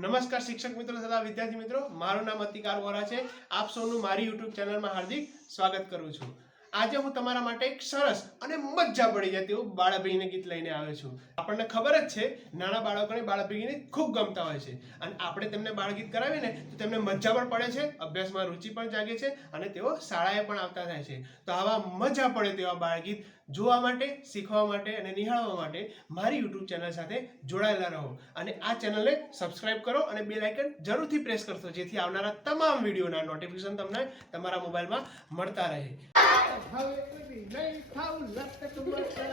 નમસ્કાર શિક્ષક મિત્રો તથા વિદ્યાર્થી મિત્રો, મારું નામ અતિકાર વોરા છે। આપ સૌનું મારી YouTube ચેનલમાં હાર્દિક સ્વાગત કરું છું। આજે હું તમારા માટે એક સરસ અને મજા પડી જાય તેવું બાળભીગીને ગીત લઈને આવ્યો છું। આપણને ખબર જ છે નાના બાળકોને બાળભીગીને ખૂબ ગમતા હોય છે અને આપણે તેમને બાળગીત કરાવીએ ને તો તેમને મજા પણ પડે છે, અભ્યાસમાં રુચિ પણ જાગે છે અને તેઓ શાળાએ પણ આવતા થાય છે। તો આવા મજા પડે તેવા બાળગીત જોવા માટે, શીખવા માટે અને નિહાળવા માટે મારી YouTube ચેનલ સાથે જોડાયેલા રહો અને આ ચેનલને સબસ્ક્રાઇબ કરો અને બેલ આઇકન જરૂરથી પ્રેસ કરશો જેથી આવનારા તમામ વિડીયોના નોટિફિકેશન તમને તમારા મોબાઈલમાં મળતા રહે। હવે કદી નહીં ખાવ લટક મટક,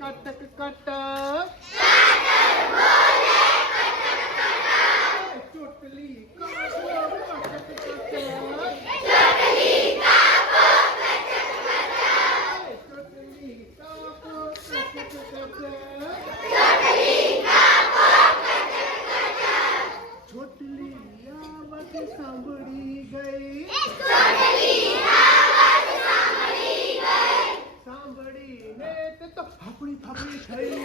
कटक कटक चुटली काको कटक कटक चुटली काको कटक कटक छोटली आवत सांभળી ગઈ સાંભળીને તો ફાફડી ફાફડી થઈ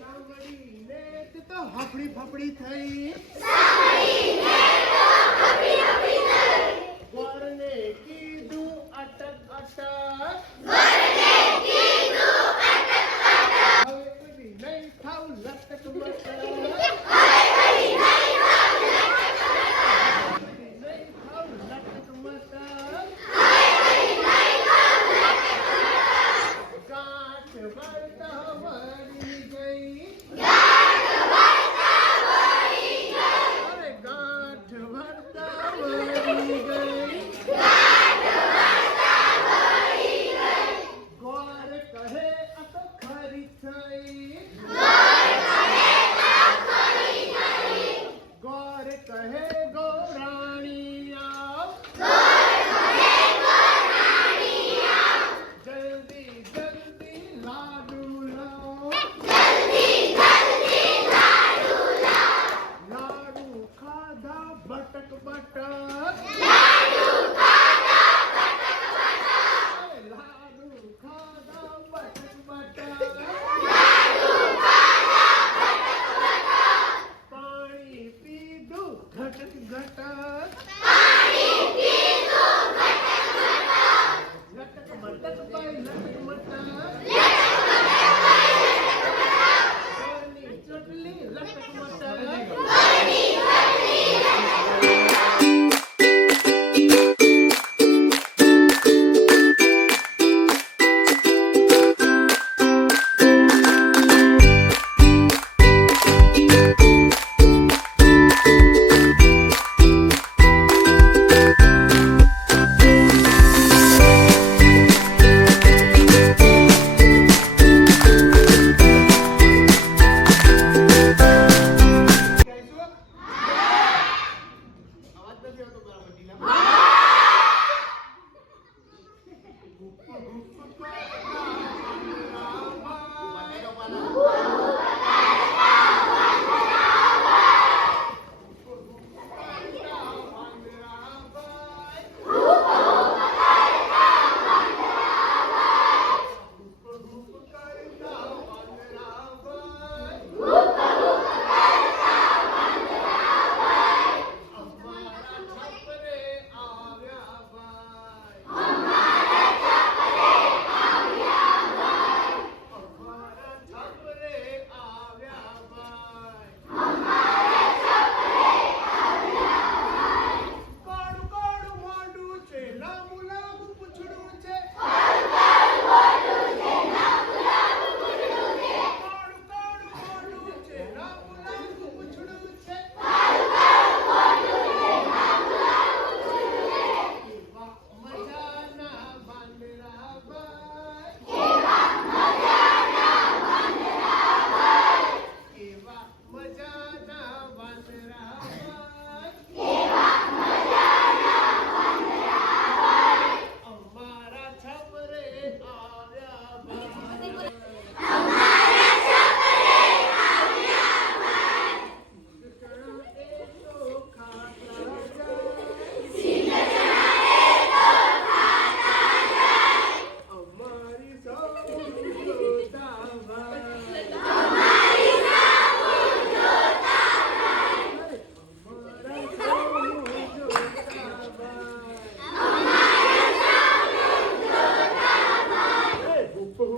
સાંભળીને તો ફાફડી ફાફડી થઈ વરને કીધું અટક અટક હવે કદી નહીં ખાવ લટક મટક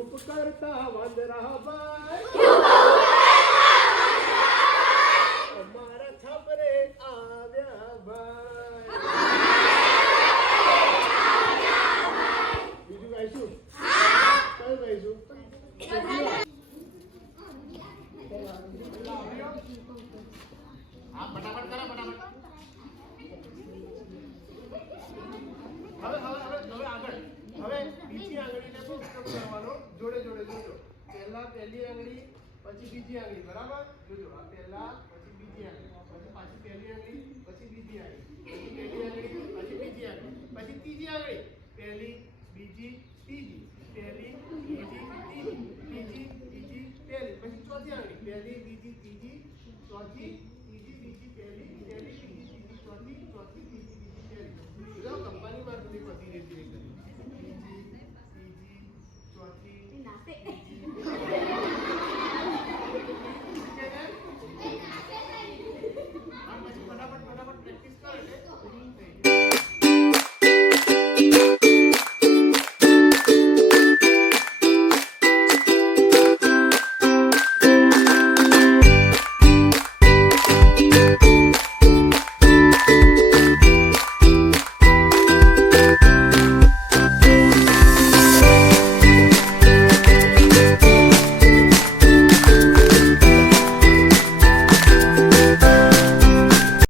ધૂપ કરતા વાંદરાભાઈ અમારા છાપરે આવ્યા ભાઈ. બીજું ગાઈશું? કયું ગાઈશું? હા, ફટાફટ કરો, ફટાફટ. હવે આગળ. હવે બીજી આંગળીને પણ ઉપયોગ કરવાનો. જોડે જોડે જોજો. પહેલા પહેલી આંગળી, પછી બીજી આંગળી, બરાબર? જોજો, આ પહેલા, પછી બીજી આંગળી, પછી પાછી પહેલી આંગળી, પછી બીજી આંગળી, પછી પહેલી આંગળી, પછી બીજી આંગળી, પછી ત્રીજી આંગળી. પહેલી, બીજી, ત્રીજી, પહેલી, બીજી, ત્રીજી, બીજી, બીજી, પહેલી, પછી ચોથી આંગળી. પહેલી, બીજી, ત્રીજી, ચોથી, ત્રીજી, બીજી, પહેલી, પહેલી, બીજી, ત્રીજી, ચોથી, ચોથી, ત્રીજી, બીજી, પહેલી. જો કંપની માં બધી રહેતી રહી. બીજી, ત્રીજી, ચોથી,